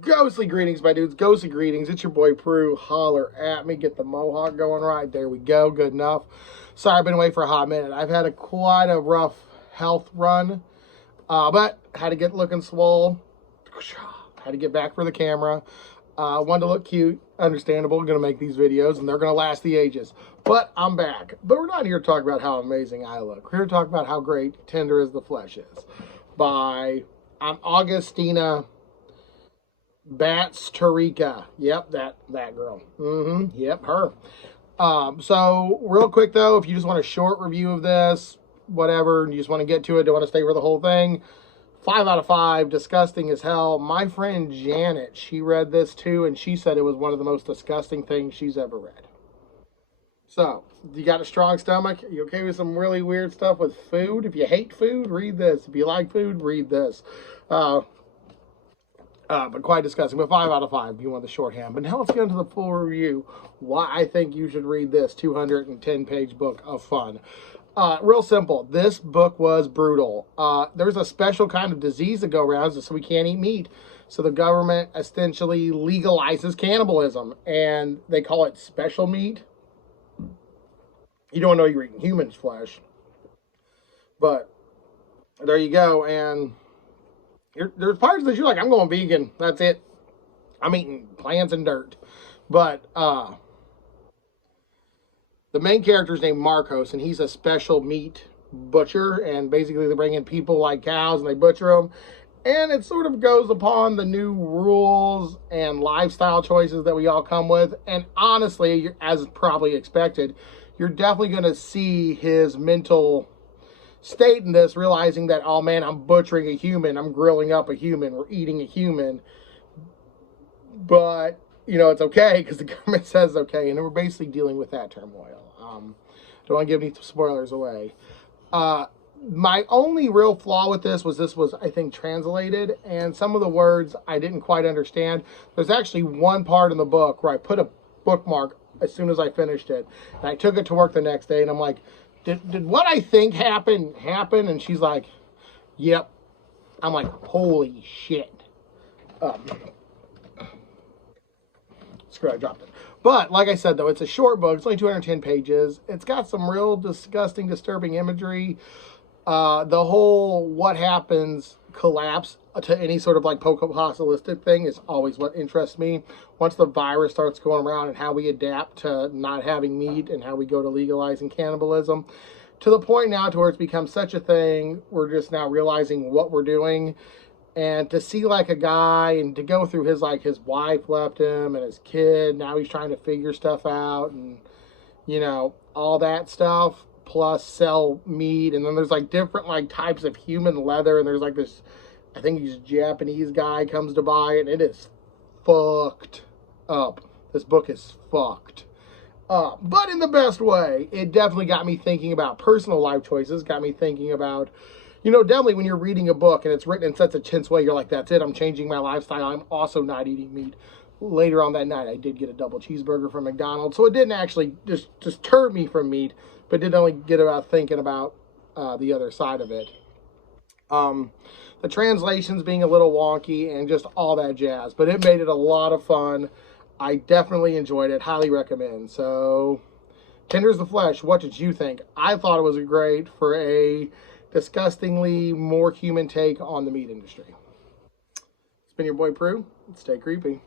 Ghostly greetings, my dudes. Ghostly greetings. It's your boy Prue. Holler at me. Get the mohawk going right. There we go. Good enough. Sorry, I've been away for a hot minute. I've had quite a rough health run, but had to get looking swole. Had to get back for the camera. Wanted to look cute. Understandable. Going to make these videos, and they're going to last the ages. But I'm back. But we're not here to talk about how amazing I look. We're here to talk about how great Tender as the Flesh is. I'm Augustina Bats Tarika. Yep, that girl. Yep, her. So real quick though, if you just want a short review of this, whatever, and you just want to get to it, don't want to stay for the whole thing, 5 out of 5, disgusting as hell. My friend Janet, she read this too, and she said it was one of the most disgusting things she's ever read. So, you got a strong stomach? Are you okay with some really weird stuff with food? If you hate food, read this. If you like food, read this. But quite disgusting. But 5 out of 5 if you want the shorthand. But now let's get into the full review. Why I think you should read this 210-page book of fun. Real simple. This book was brutal. There's a special kind of disease that go around, so we can't eat meat. So the government essentially legalizes cannibalism, and they call it special meat. You don't know you're eating human flesh, but there you go. And there's parts that you're like, I'm going vegan. That's it. I'm eating plants and dirt. But the main character is named Marcos, and he's a special meat butcher. And basically, they bring in people like cows, and they butcher them. And it sort of goes upon the new rules and lifestyle choices that we all come with. And honestly, as probably expected, you're definitely going to see his mental state in this, realizing that, oh man, I'm butchering a human, I'm grilling up a human, we're eating a human. But, you know, it's okay because the government says it's okay. And we're basically dealing with that turmoil. Don't want to give any spoilers away. My only real flaw with this was I think, translated, and some of the words I didn't quite understand. There's actually one part in the book where I put a bookmark as soon as I finished it, and I took it to work the next day, and I'm like, did what I think happen? And she's like, yep. I'm like, holy shit. Screw it, I dropped it. But, like I said, though, it's a short book. It's only 210 pages. It's got some real disgusting, disturbing imagery. The whole what happens collapse to any sort of like post-apocalyptic thing is always what interests me. Once the virus starts going around and how we adapt to not having meat and how we go to legalizing cannibalism, to the point now to where it's become such a thing, we're just now realizing what we're doing. And to see like a guy and to go through his wife left him and his kid, now he's trying to figure stuff out and, you know, all that stuff, plus sell meat. And then there's like different like types of human leather, and there's like this, I think he's a Japanese guy comes to buy it, and it is fucked up. This book is fucked up, but in the best way. It definitely got me thinking about personal life choices, got me thinking about, you know, definitely when you're reading a book and it's written in such a tense way, you're like, that's it, I'm changing my lifestyle, I'm also not eating meat. Later on that night, I did get a double cheeseburger from McDonald's, so it didn't actually just deter me from meat, but did only get about thinking about the other side of it. The translations being a little wonky and just all that jazz, but it made it a lot of fun. I definitely enjoyed it. Highly recommend. So, Tender as the Flesh, what did you think? I thought it was great for a disgustingly more human take on the meat industry. It's been your boy Prue. Stay creepy.